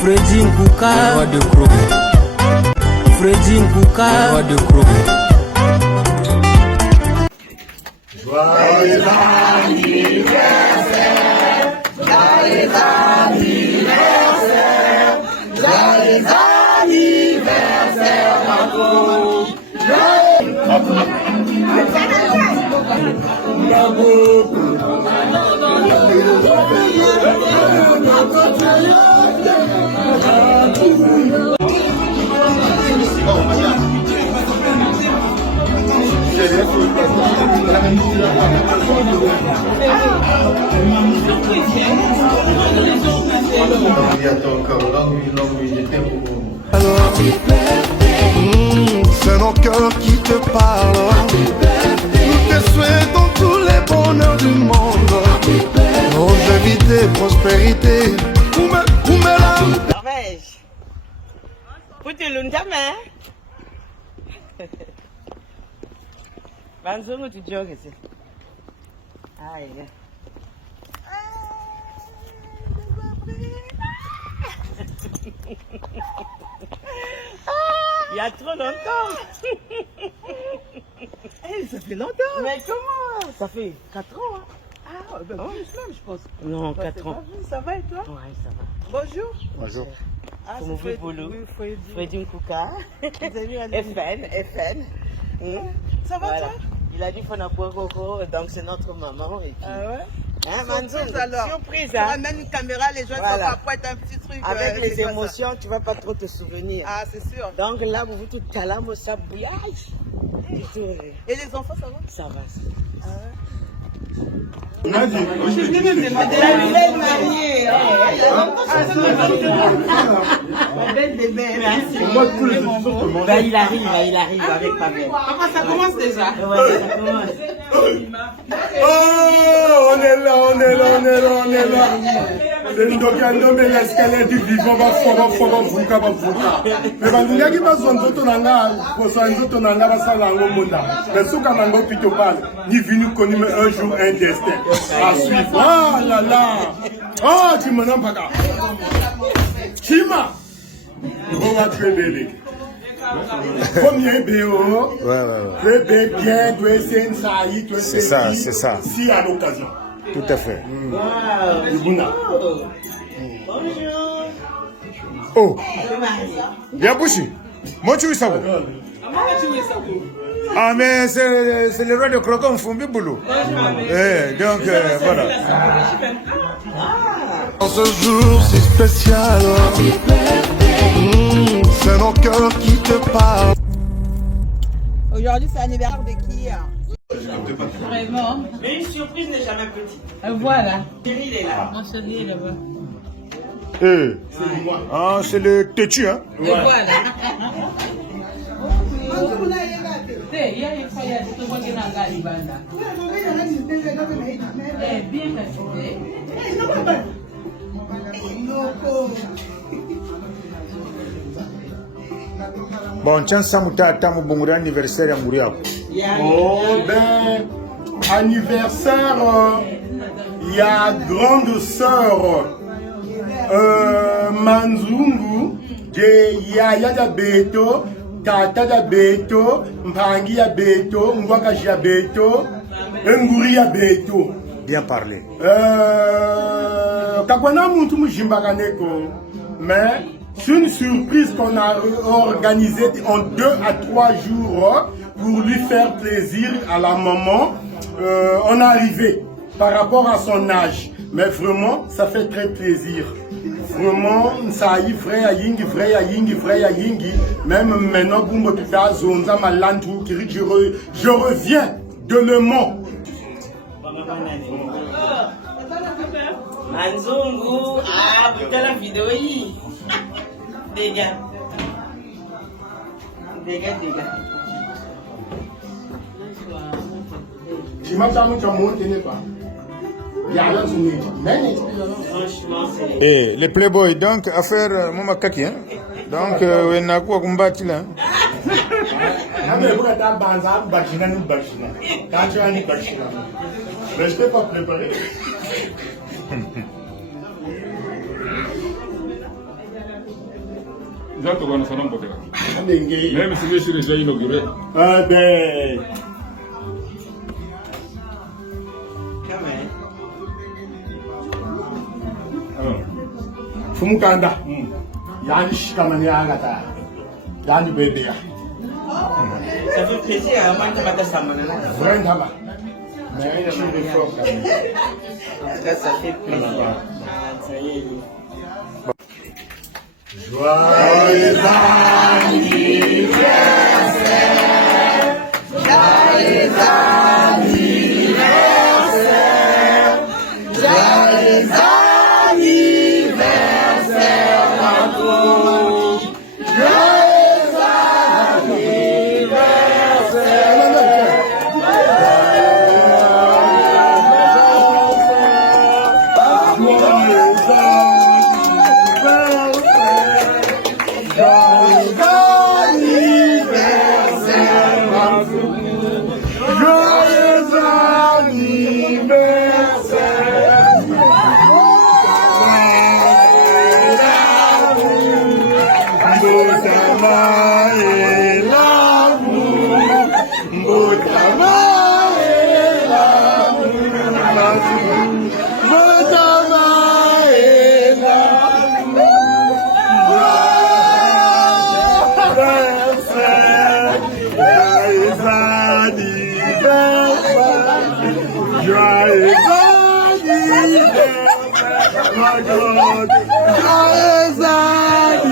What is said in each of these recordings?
Freddy Nkouka, roi de Kro. Freddy Nkouka, roi de Kro. Joyeux anniversaire, joyeux anniversaire, joyeux anniversaire à vous. C'est nos cœurs qui te parlent. Nous te souhaitons tous les bonheurs du monde. Longévité, prospérité. Norvège. Putih jamais. Langsung tu jogue sih. Aïe. Il y a trop longtemps. Ça fait longtemps. Mais comment? Ça fait 4 ans. Hein? Ah, ben plus même, je pense. Non, 4 ans. Ça va et toi? Ouais, ça va. Bonjour. Bonjour. Ah, Comment vous boulot? Freddy Nkouka. FN. Ça va Voilà. toi? Il a dit qu'on a pour Coco, donc c'est notre maman. Et puis... Ah ouais? Hein, Manzoum, alors. surprise, Tu hein? ramènes une caméra, les gens Voilà. ne savent pas être un petit truc. Avec c'est les quoi ça? émotions, tu vas pas trop te souvenir. Ah, c'est sûr. Donc là, vous tout calme, ça bouillage. Et les enfants, ça va? Ça va. Je suis venue me demander la nouvelle mariée. Ma belle bébé. Merci. Ben, il arrive avec Pavel. Papa, ça commence déjà. Ouais, ça commence. Oh, on est là. C'est une doctrine de l'escalier du vivant, va fuka. Mais quand il y a qui passe en zoto nanga, pour ça en zoto nanga va s'en aller au monde. Mais ce qu'on a encore plutôt pas, ni venu connu un jour un destin à suivre. Ah là là. Oh, tu m'en as pas. Chima. On va très bébé. Premier BO. Ouais. Bien, tu es saïd, tu es C'est ça. Si à l'occasion. Tout à fait. Bonjour. Oh, Yabouchi, moi tu veux savoir? Ah, mais c'est le roi de Croton Fumbi Boulou. Donc, voilà. En ce jour si spécial, c'est nos cœurs qui te parlent. Aujourd'hui, c'est l'anniversaire de qui? Vraiment. Mais une surprise n'est jamais petite. Voilà. Chérie, il est là. On se dit là-bas. Ah, c'est le têtu, hein? Et voilà. Il y a une fois, il y a tout le monde qui n'a pas de banda. Bien facile. Bon, tiens, ça m'a été mon anniversaire à mourir. Oh ben, anniversaire, il y a grande sœur Manzungu, de Yaya da Beto, Tata da Beto, Mpangi ya Beto, Mwakashi ya Beto, Nguri ya Beto. Bien parlé. Kakwana Muntu Mujimba Kaneko, mais c'est une surprise qu'on a organisée en 2 à 3 jours pour lui faire plaisir à la maman. On est arrivé par rapport à son âge, mais vraiment ça fait très plaisir. Vraiment, ça y est, vrai à yingi, même maintenant, je reviens de Le Mans. Manzungu, ah, putain la vidéo yi. Dégâts. Tu m'as jamais monté, n'est pas? Franchement, c'est... Et les Playboy, donc, affaire Mama Kaki, hein? Donc, on a quoi combattre là? Mais je ne peux pas préparer. Zato kwa nasalam poteka. Ndenge. Même si je suis déjà inauguré. Ah ben. Fumukanda. Yani shikamani angata. Yani bébé. Ça fait plaisir à moi de mettre ça maintenant. Vraiment. Mais je suis fort. Ça fait plaisir. Ça y est. Joyeux anniversaire, joyeux anniversaire, joyeux anniversaire à vous, joyeux anniversaire. My God, joyeux anniversaire,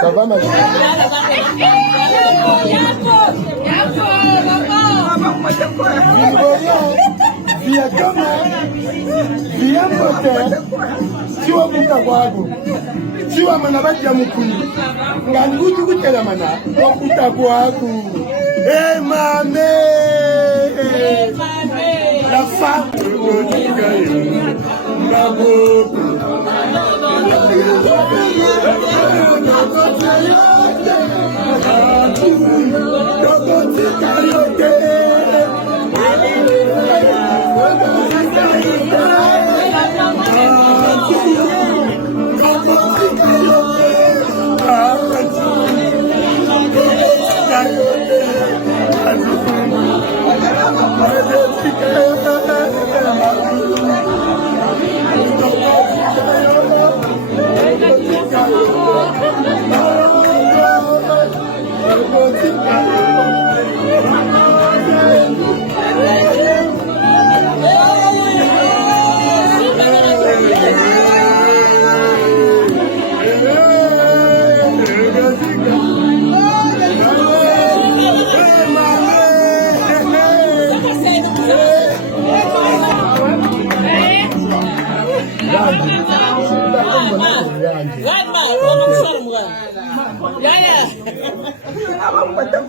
Ça va, ma chérie? Via kama via mote siwa mutakwako siwa mana batia mukuni ngani gutu kutela mana wakutakwako mame la femme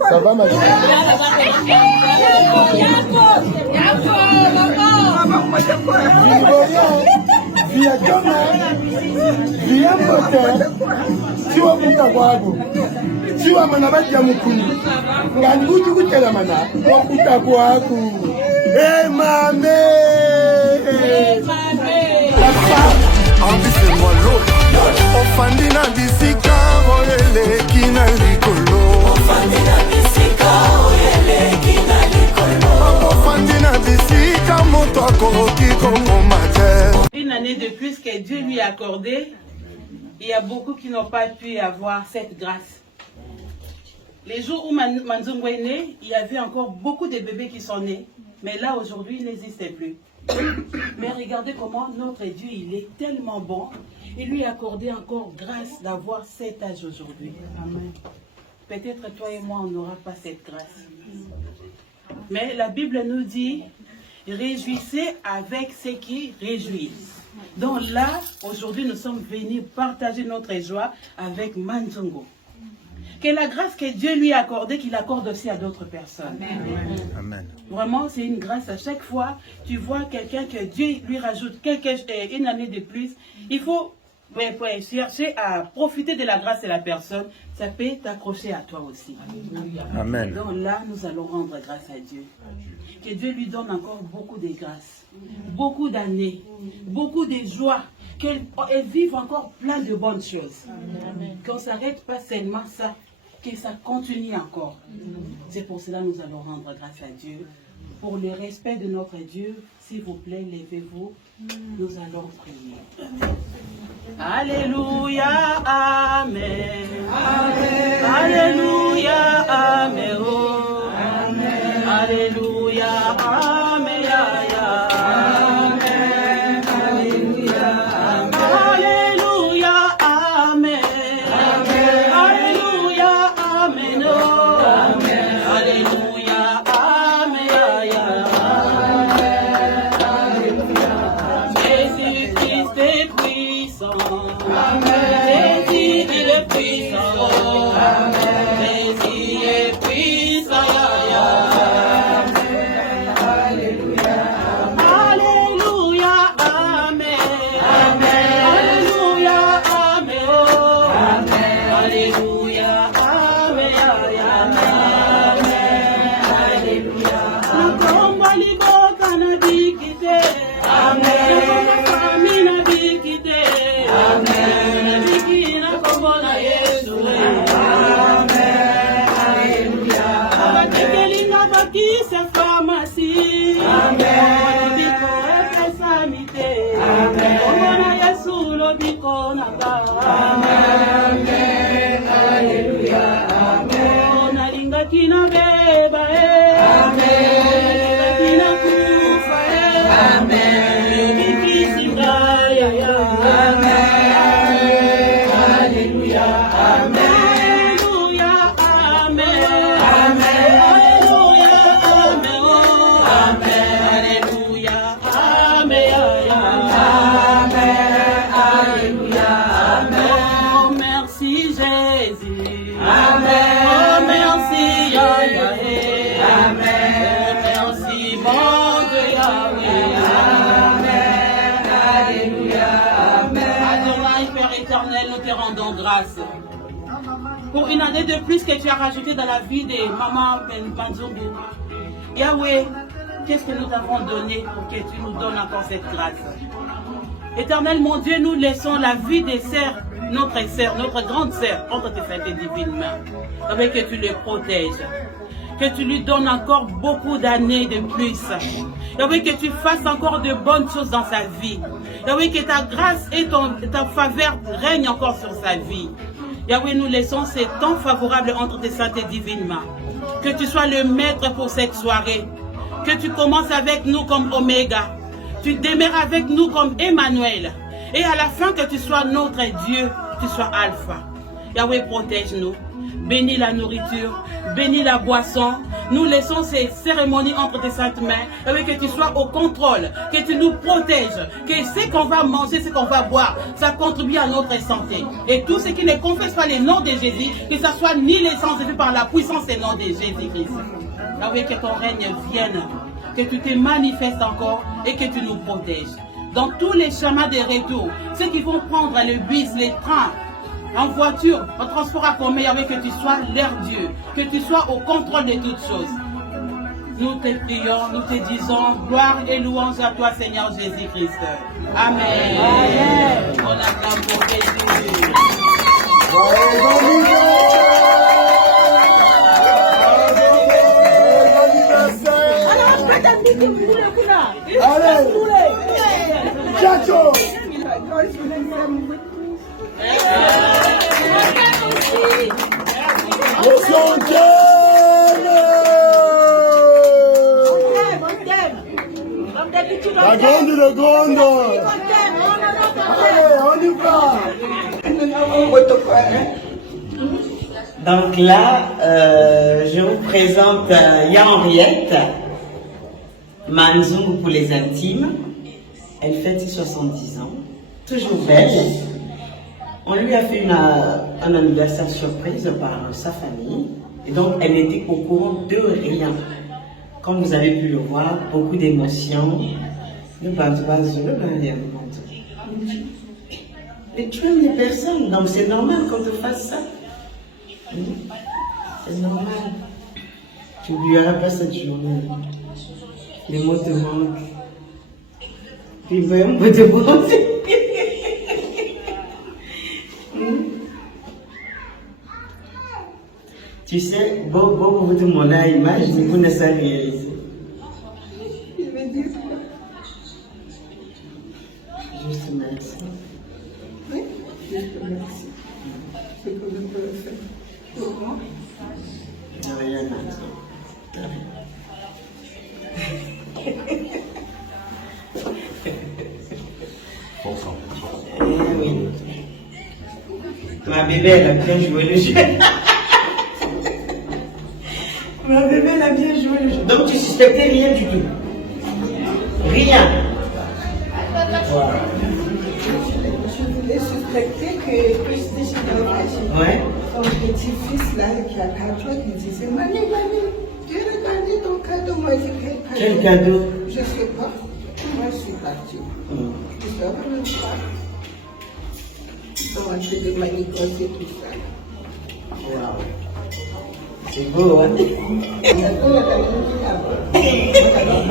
Ça va, ma chérie? Via kama via mote siwa mutakwako siwa mana batia mukuni ngani gutu kutela mana wakutakwako mame la femme Ambise-moi l'eau Ofandi na bisika oyeleki na likolo Ofandi na bisika oyeleki na likolo Ofandi na bisika moto akoroki kokoma te. Une année de plus que Dieu lui a accordé. Il y a beaucoup qui n'ont pas pu avoir cette grâce. Les jours où Manzongo est né, il y avait encore beaucoup de bébés qui sont nés. Mais là, aujourd'hui, il n'existe plus. Mais regardez comment notre Dieu, il est tellement bon. Il lui a accordé encore grâce d'avoir cet âge aujourd'hui. Amen. Peut-être toi et moi, on n'aura pas cette grâce. Mais la Bible nous dit, réjouissez avec ceux qui réjouissent. Donc là, aujourd'hui, nous sommes venus partager notre joie avec Manzongo. Que la grâce que Dieu lui a accordée, qu'il accorde aussi à d'autres personnes. Amen. Amen. Vraiment, c'est une grâce. À chaque fois, tu vois quelqu'un que Dieu lui rajoute une année de plus. Il faut Ouais, chercher à profiter de la grâce de la personne, ça peut t'accrocher à toi aussi. Amen. Donc là, nous allons rendre grâce à Dieu. Que Dieu lui donne encore beaucoup de grâce, beaucoup d'années, beaucoup de joie, qu'elle vive encore plein de bonnes choses. Qu'on ne s'arrête pas seulement ça, que ça continue encore. C'est pour cela que nous allons rendre grâce à Dieu. Pour le respect de notre Dieu, s'il vous plaît, levez-vous. Nous allons prier. Alléluia, Amen. Amen. Alléluia, Amen. Oh. Amen. Alléluia, Amen. Amen. Alléluia, Amen. Alléluia, Amen. Oh. Amen. Alléluia, Amen. Jésus-Christ est puissant. Jésus, il est puissant. Jésus est puissant. Alléluia, Amen. Alléluia, Amen. Alléluia, Amen. Alléluia. Nakomba liboka na bikite. Amen. Nakomba na bikite. Amen. Bikina kombo na Yesu. Amen. Alléluia. Abatekelinga bakisa pharmacie. Amen. Biko epesamite. Amen. Kombo na Yesu lobiko na ba. Amen. Alléluia. Amen. Nalingaki na beba. Amen. Nalingaki na kufa. Amen. Bikisinga ya ya. Amen. Alléluia. Amen. Alléluia. Amen. Alléluia. Amen. Alléluia. Amen. Alléluia. Oh, merci Jésus. Amen. Oh, merci Yahweh. Amen. Oh, merci bon Dieu Yahweh. Amen. Alléluia. Amen. Adonai, Père éternel, nous te rendons grâce pour une année de plus que tu as rajouté dans la vie de Maman Manzungu. Yahweh, qu'est-ce que nous t'avons donné pour que tu nous donnes encore cette grâce? Éternel, mon Dieu, nous laissons la vie des sœurs, notre grande sœur, entre tes saintes et divines mains. Avec que tu les protèges, que tu lui donnes encore beaucoup d'années de plus. Yahweh, que tu fasses encore de bonnes choses dans sa vie. Yahweh, que ta grâce et ta faveur règnent encore sur sa vie. Yahweh, nous laissons ces temps favorables entre tes saintes et divines mains. Que tu sois le maître pour cette soirée. Que tu commences avec nous comme Oméga. Tu demeures avec nous comme Emmanuel. Et à la fin, que tu sois notre Dieu, tu sois Alpha. Yahweh, protège-nous. Bénis la nourriture, bénis la boisson. Nous laissons ces cérémonies entre tes saintes mains. Yahweh, que tu sois au contrôle, que tu nous protèges, que ce qu'on va manger, ce qu'on va boire, ça contribue à notre santé. Et tout ce qui ne confesse pas le nom de Jésus, que ça soit ni l'essence, mais par la puissance et le nom de Jésus-Christ. Yahweh, que ton règne vienne, que tu te manifestes encore et que tu nous protèges. Dans tous les chemins de retour, ceux qui vont prendre le bus, les trains, en voiture, en transport à commun, Yahweh, que tu sois leur Dieu, que tu sois au contrôle de toutes choses. Nous te prions, nous te disons, gloire et louange à toi, Seigneur Jésus-Christ. Amen. Amen. On acclame pour Jésus. Chacho! La grande, le grande! Allez, on y va! Donc là, je vous présente Henriette Manzungu pour les intimes. Elle fête ses 70 ans, toujours belle. On lui a fait un anniversaire surprise par sa famille. Et donc, elle n'était au courant de rien. Comme vous avez pu le voir, beaucoup d'émotions. Mais tu aimes les personnes, donc c'est normal qu'on te fasse ça. C'est normal. Tu n'oublieras pas cette journée. Les mots te manquent. Puis on peut te penser. Tu sais, beaucoup de mon image, mais vous ne savez réaliser. Juste merci. Oui, juste merci. C'est que je peux le faire. Pour moi. De rien, oui. Ma bébé, elle a bien joué le jeu. Ma bébé, elle a bien joué le jeu. Donc tu suspectais rien du tout. Rien. Wow. Je voulais suspecter que j'étais chez le Ouais. Son petit-fils là qui a 4 ans, il me disait Mani, j'ai regardé ton cadeau. Moi, j'ai Quel cadeau? Je ne sais pas. Moi, je suis partie. Je ne sais même pas. Ils ont acheté des manicots et tout ça. Wow. C'est beau, hein?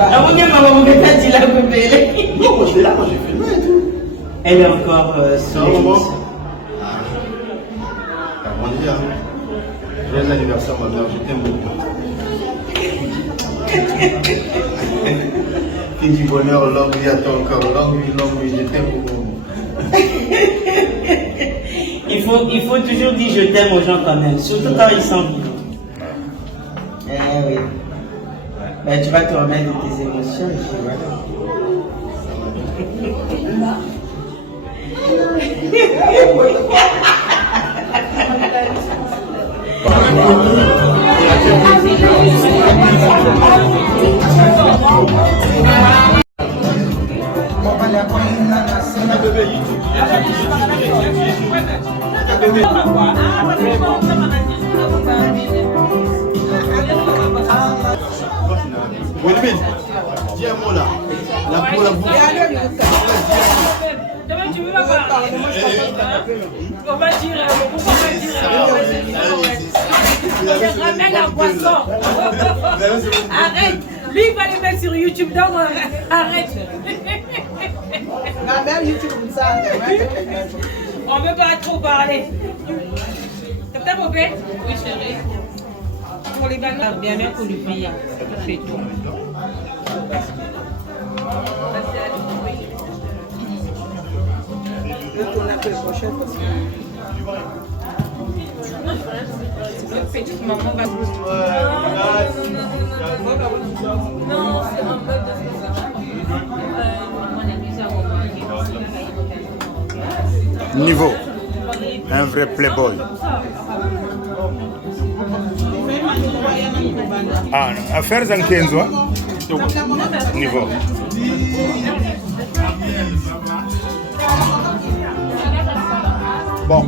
Ah, vous n'avez pas dit la bébé. Non, moi j'étais là, moi j'ai filmé et tout. Elle est encore sur Non, maman. l'émission. Comment dire, joyeux anniversaire ma mère, je t'aime beaucoup. Qui dit bonheur, longue vie à ton corps, longue vie, je t'aime beaucoup. Il faut toujours dire je t'aime aux gens quand même, surtout quand ils sont vivants. Eh oui. Ben, tu vas te remettre de tes émotions et puis voilà. Wilbin, dis un mot là. Pour la bouche. Demain, tu veux pas parler. On va dire, pourquoi on va dire, je ramène la boisson. Arrête. Lui, il va les mettre sur YouTube, donc arrête. Ma mère, YouTube, comme ça. On ne veut pas trop parler. C'est ta bébé? Oui, chérie. Pour les bananes, bien bien pour lui payer. C'est tout. Je vais tourner un peu le prochain parce que... Notre petite maman va vous... Non, c'est un peu de... Niveau. Un vrai playboy. Ah, affaires en 15 ans. Niveau. Bon.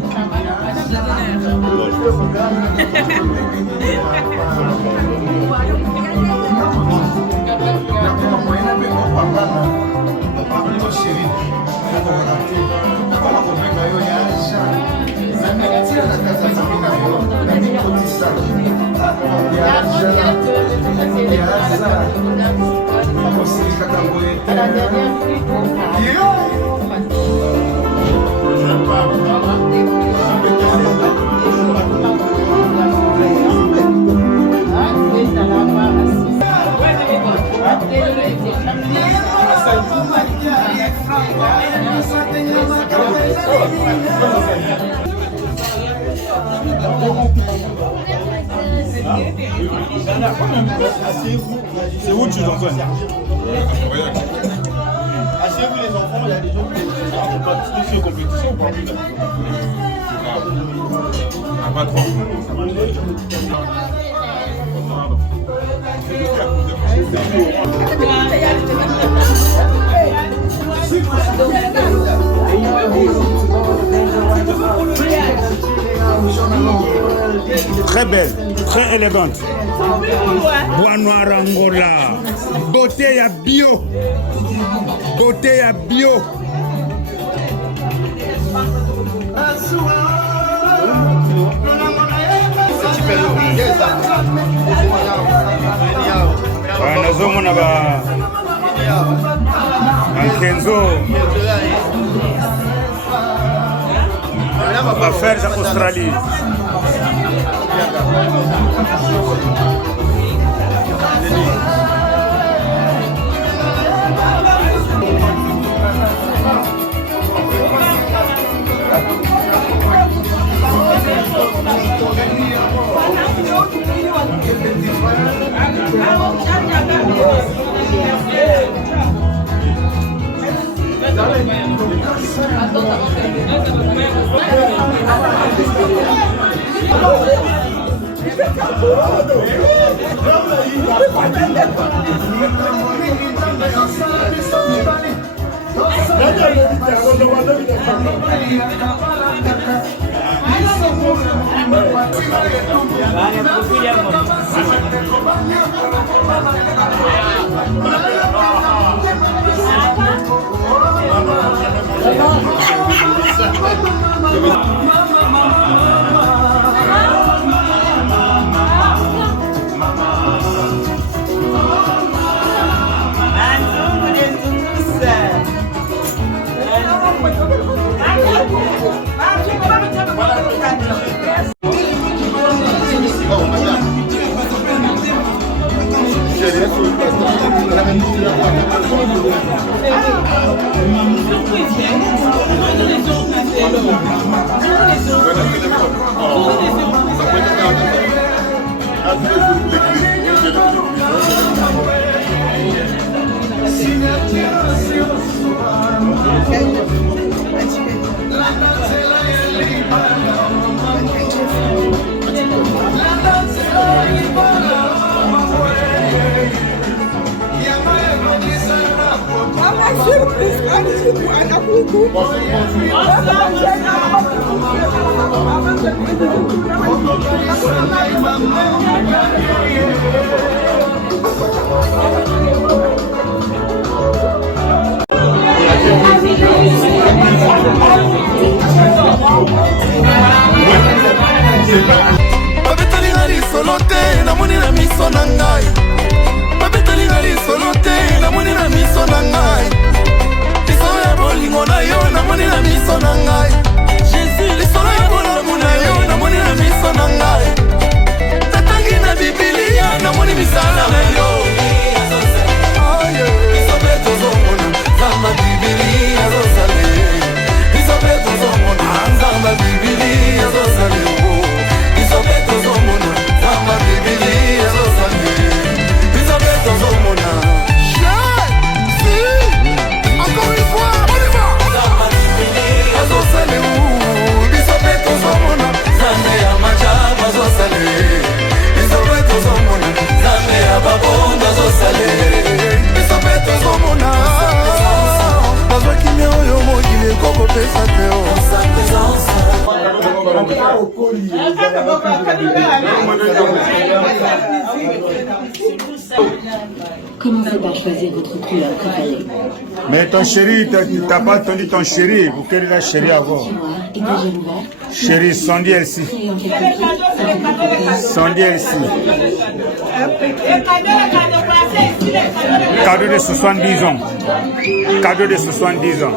C'est où tu t'en connais? Asseyez-vous les enfants, il y a des gens qui participent aux compétitions ou pas? Ah, pas trop. Très belle, très élégante. Bois noir Angola. Beauté à bio. Beauté à bio. nazomona Kenzo affaires en Australie. babetalinga lisolo te namoni na miso na ngai babetalinga lisolo te namoni na miso na ngai lisolo ya bolingo na yo namoni na miso na ngai lisolo ya bolamu na yo namoni na miso na ngai natangi na bibilia namoni misala na yo biso mpe tozomona nzamba bibilia azosale biso mpe tozomona nzamba bibilia azosale biso mpe tozomona nzamba bibilia azosale biso mpe tozomona encore une fois on y va nzamba bibilia azosale biso mpe tozomona nzambe ya majabu azosale biso mpe tozomona nzambe ya babondo azosale biso mpe tozomona bazwaki mia oyo mokili ekokopesa te Commencez par choisir votre couleur préférée. Mais ton chéri, t'as pas entendu ton chéri. Pour quelle est la chérie avant? Chéri, Sandy Elsie. Sandy Elsie. Cadeau de 70 ans. Cadeau de 70 ans.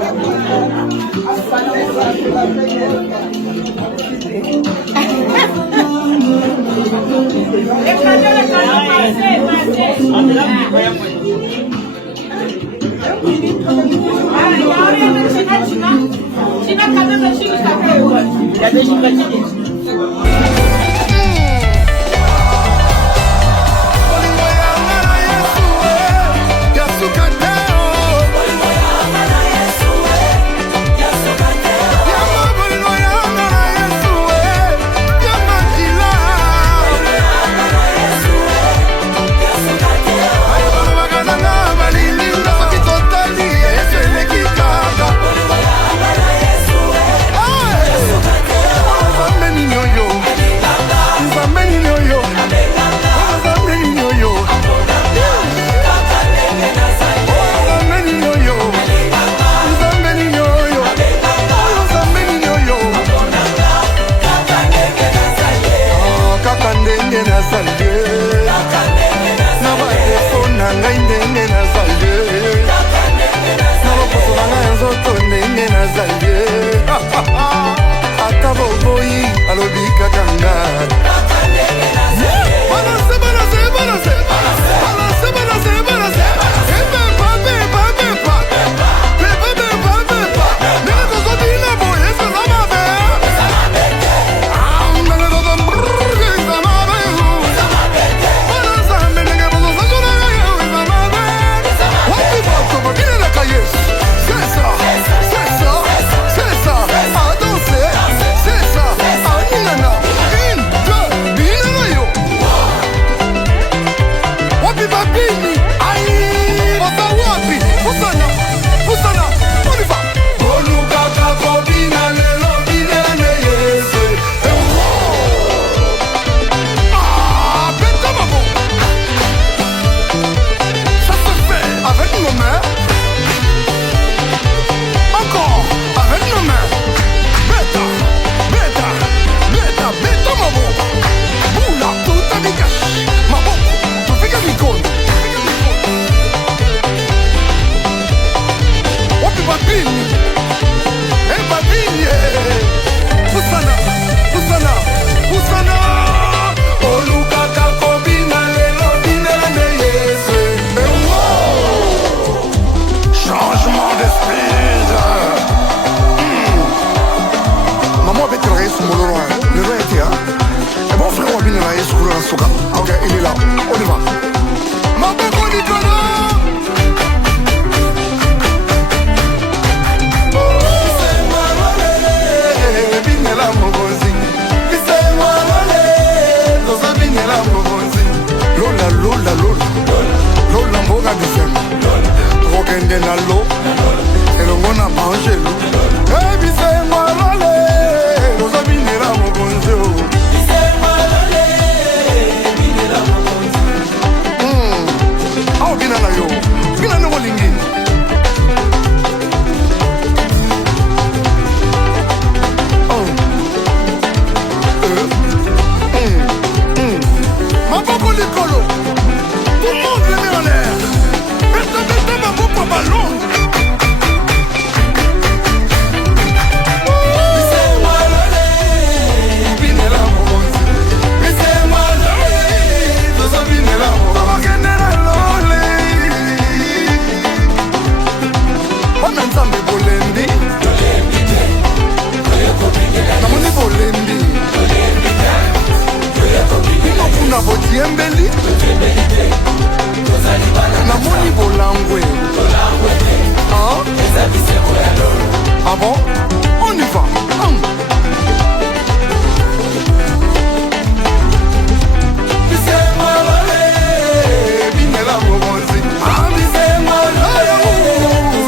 Obinela mokonzi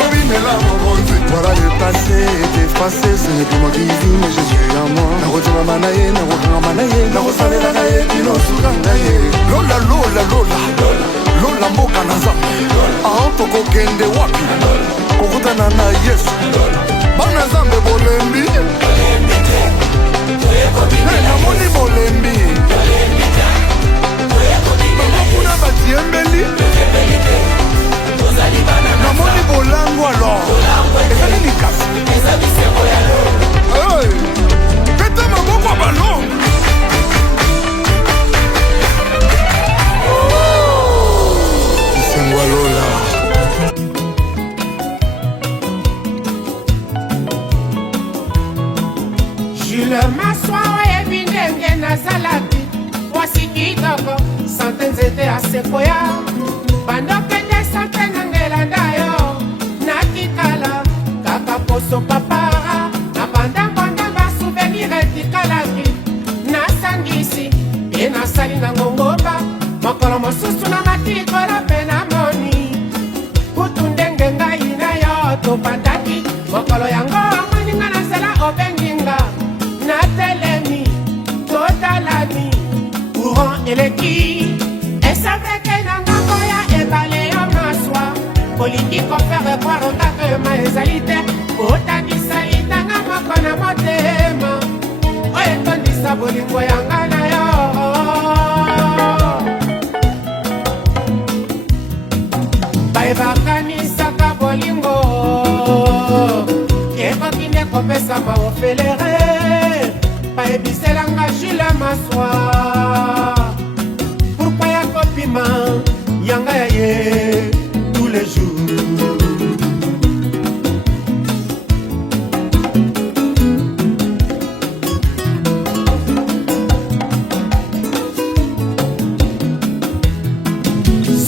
Obinela mokonzi Voilà le passé est effacé Ce n'est plus moi qui vis mais Jésus en moi Nakotima manaye, nakokanga manaye Nakosalela naye, binosuka naye Lola, lola, lola Lola mboka na nzambe Tokokende wapi Kokutana na Yesu Bana nzambe bolembi namoni bolembi bakokuna batiembeli namoni bolango alo ezali likasi peta maboko ya balongo kisengwa lola Jules Maswa oyebi ndenge nazalaki mwasi kitoko sante nzete asekoya bandokende sante nangelanda yo nakitala kaka poso papara na bandambonda basouvenir etikalaki nasangisi ye nasali na ngongoba mokolo mosusu na matikola mpe namoni kutu ndenge ngai na yo tobandaki mokolo yango amoninga na nzela obenginga natelemi totalani courant eleki esaveke na ngambo ya ebale yo maswa kolingi kofere kwaro takema ezali te kotangisa litanga moko na motema oyo etondisa bolingo yanga na yo bayebakanisaka bolingo ekokinde kopesama ofelere bayebiselanga Jules Maswa pourkua ya kopima yanga ya ye tous les jours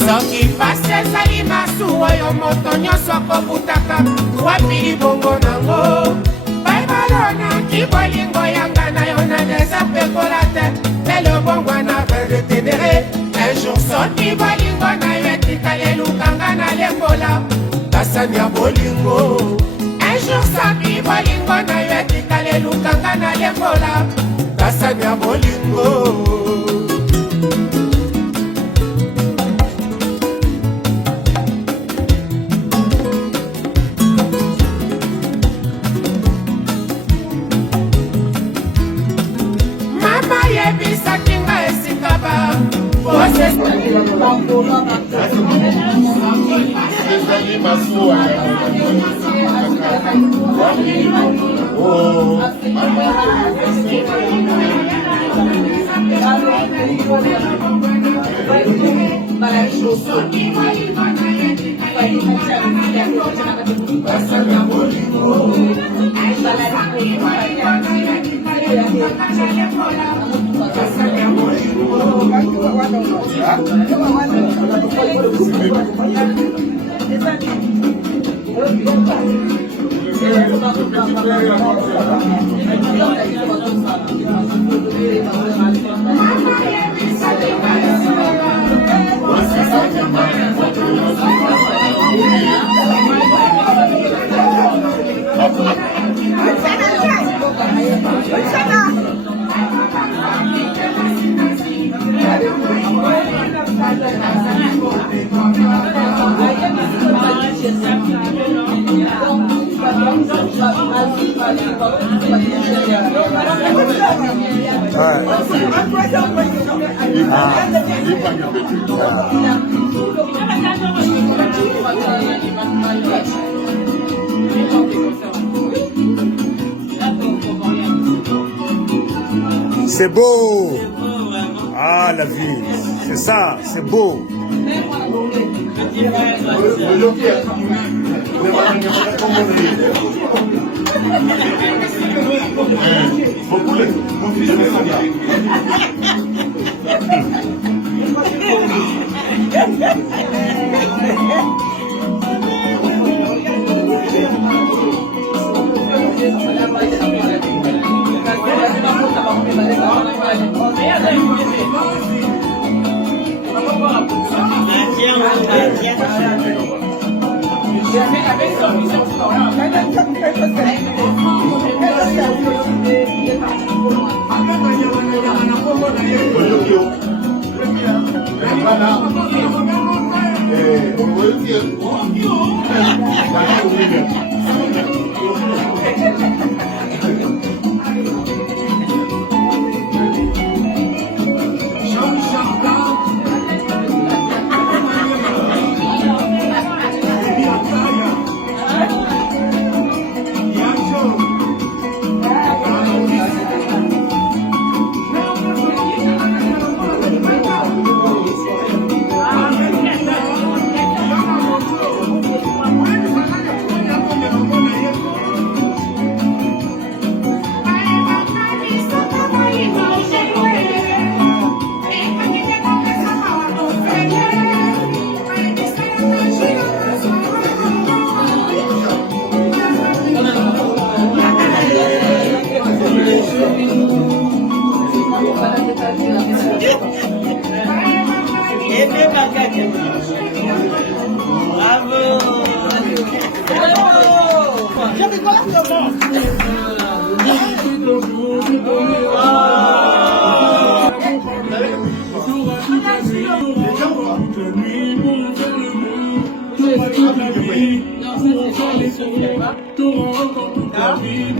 soki pasi ezali masuwa oyo moto nyonso akobutaka wapi libongo nango baybalonaki bolingo yanga na yo na desapekola te lelo bongwa na redetenere un jour soki bolingo na yo etikali elukanga na lembola kasani ya bolingo un jour soki bolingo na yo etikali elukanga na lembola kasani ya bolingo C'est beau. Ah, la vie. C'est ça, c'est beau.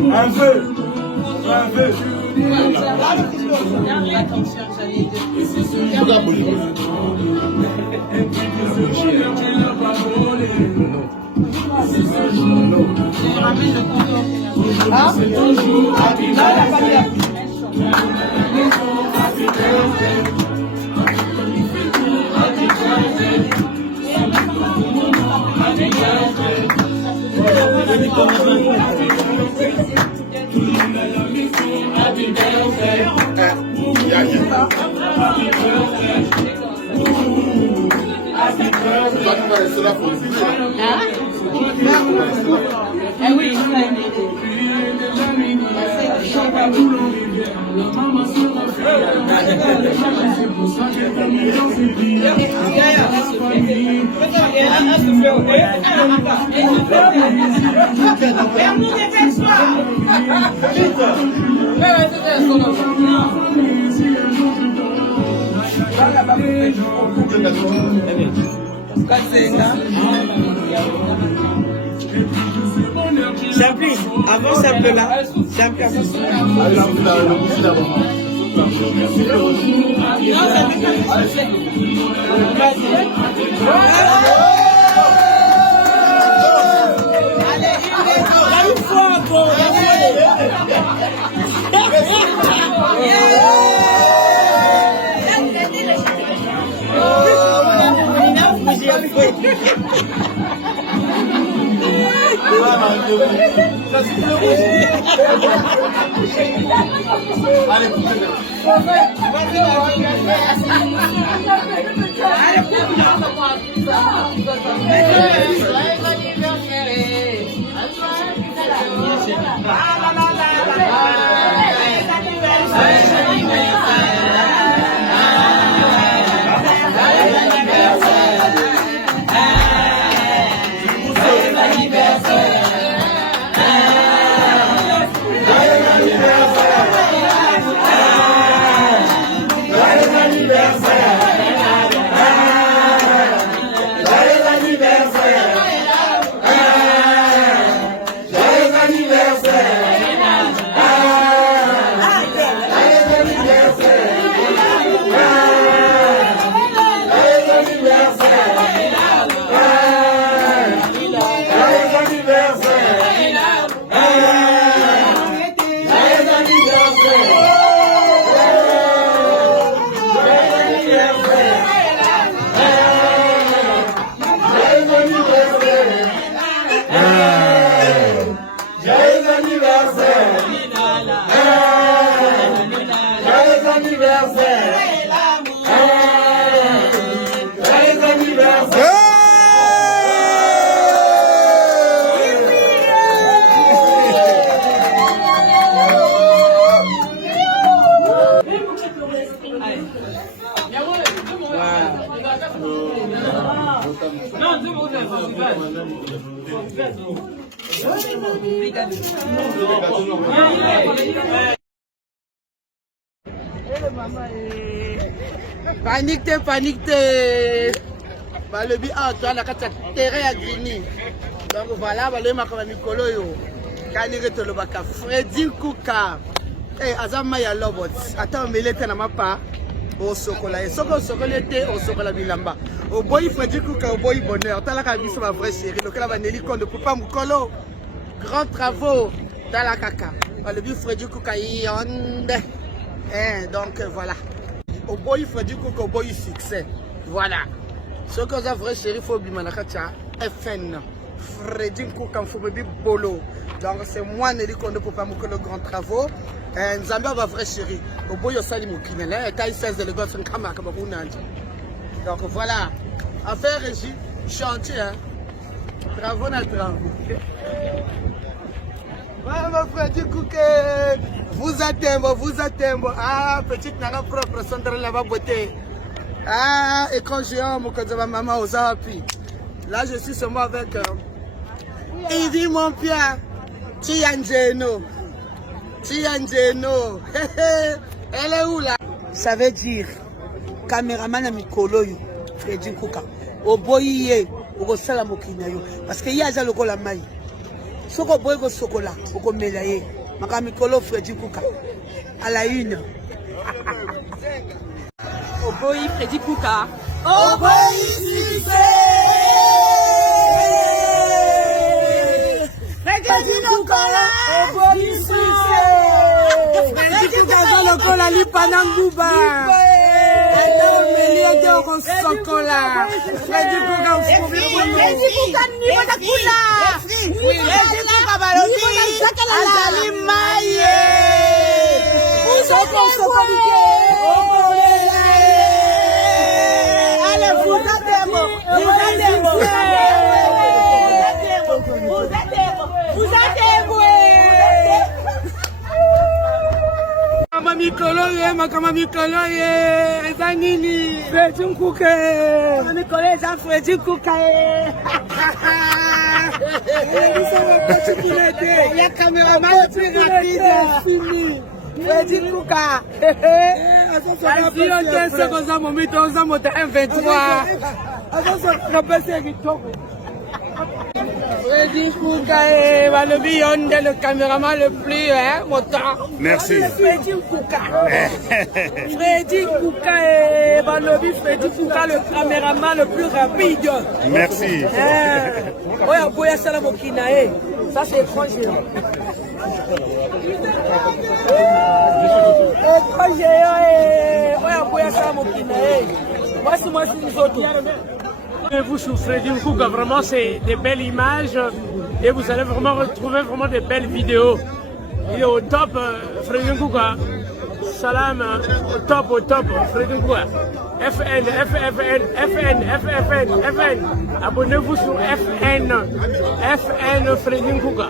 Un peu. Simple, avance un peu là. Simple, avance. Panique te. Balobi ah toi la kata terrain à Grigny. Donc voilà, balobi makama mikolo yo. Kanire to lobaka Freddy Kuka. Eh azama ya lobot. Ata melete na mapa. O sokola e soko sokolete o sokola bilamba. O boy Freddy Kuka o boy bonheur. Tala ka biso ma vraie chérie. Donc là baneli kon de papa mukolo. Grands travaux dans la caca. Balobi Freddy Kuka yonde. Donc voilà. Au boy Freddy Kuka au boy succès. Voilà. Ce que vous avez chéri faut bimanakacha FN. Freddy Kuka faut bébé bolo. Donc c'est moi Nelly Kondo pour pas le grand travaux. Nzamba va vrai chéri. Au boy osali mukina. Taille 16 de l'ego son kama comme unandi. Donc voilà. Affaire régie chantier hein. Travaux na travaux. Maman Freddy Kuka. Vous attendez. Ah, petite nana propre, centre là-bas beauté. Ah, écran géant, mon cousin, maman aux appuis. Là, je suis seulement avec Yves, mon père. Tiangeno. Elle est où là? Ça veut dire, caméraman à Mikolo, Freddy Kuka. Au boye, au salamokinayo. Parce qu'il y a déjà le gola maï. Soko boy go sokola, au melaye. Makamikolo Freddy Kuka. À la une. Au boy Freddy Kuka. Au boy succès. Freddy Kuka. Au boy succès. Freddy Kuka dans le cola lipananguba. Freddy Kuka niveau de kula. Freddy Kuka balobi. Azali maye. Makama mikolo ye eza nini Freddy Kuka makama mikolo eza Freddy Kuka ya caméraman le plus rapide fini Freddy Kuka asi yote seko za momito oza moto M23 azosokapese kitoko Freddy Kuka balobi yonde le caméraman le plus motant. Merci. Freddy Kuka. Freddy Kuka balobi Freddy Kuka le caméraman le plus rapide. Merci. Oya boya sala mokina ça c'est étranger. Étranger oya boya sala mokina moi nous autres. Vous sur Freddy Kuka, vraiment c'est des belles images et vous allez vraiment retrouver vraiment des belles vidéos. Il est au top, Freddy Kuka. Salam, au top, Freddy Kuka. FN. Abonnez-vous sur FN Freddy Kuka.